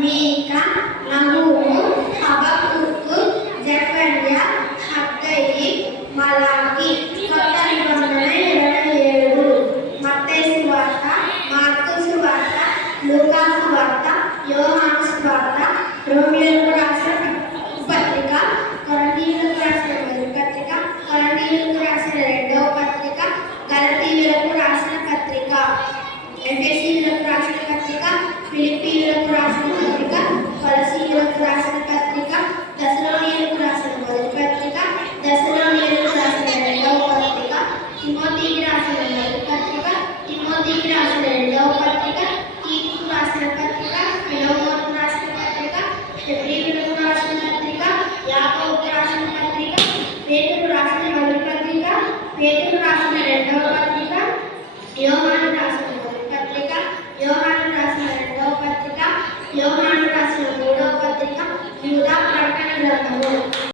మీకా, నహూము, హబక్కూకు, జకర్యా, హగ్గయి, మలాకి. కొత్త నిబంధన 27. మత్తయి సువార్త, మార్కు సువార్త, లూకా సువార్త, యోహాను సువార్త, రోమీయులకు రాసిన పత్రిక, కొరింథీయులకు రాసిన మొదటి పత్రిక, కొరింథీయులకు రాసిన రెండవ పత్రిక, గలతీయులకు రాసిన పత్రిక, ఎఫెసీయులకు రాసిన పత్రిక, ఫిలిప్పీయులకు రాసిన పత్రిక, కొలసీయులకు రాసిన పత్రిక, దశలోనియులకు రాసిన మొదటి పత్రిక, దశలోనియులకు రాసిన రెండవ పత్రిక, తిమోతికి రాసిన మొదటి పత్రిక, తిమోతికి రాసిన రెండవ పత్రిక, తీతుకు రాసిన పత్రిక, ఫిలెమోనుకు రాసిన పత్రిక, హెబ్రీయులకు రాసిన పత్రిక, యాకోబుకు రాసిన పత్రిక, పేతురు రాసిన మొదటి పత్రిక, పేతురు రాసిన రెండవ పత్రిక, యోహాను రాసిన మొదటి పత్రిక, యోహాను రాసిన రెండవ పత్రిక, యోహాను రాసిన మూడవ పత్రిక, యూదా ప్రకటన గ్రంథము.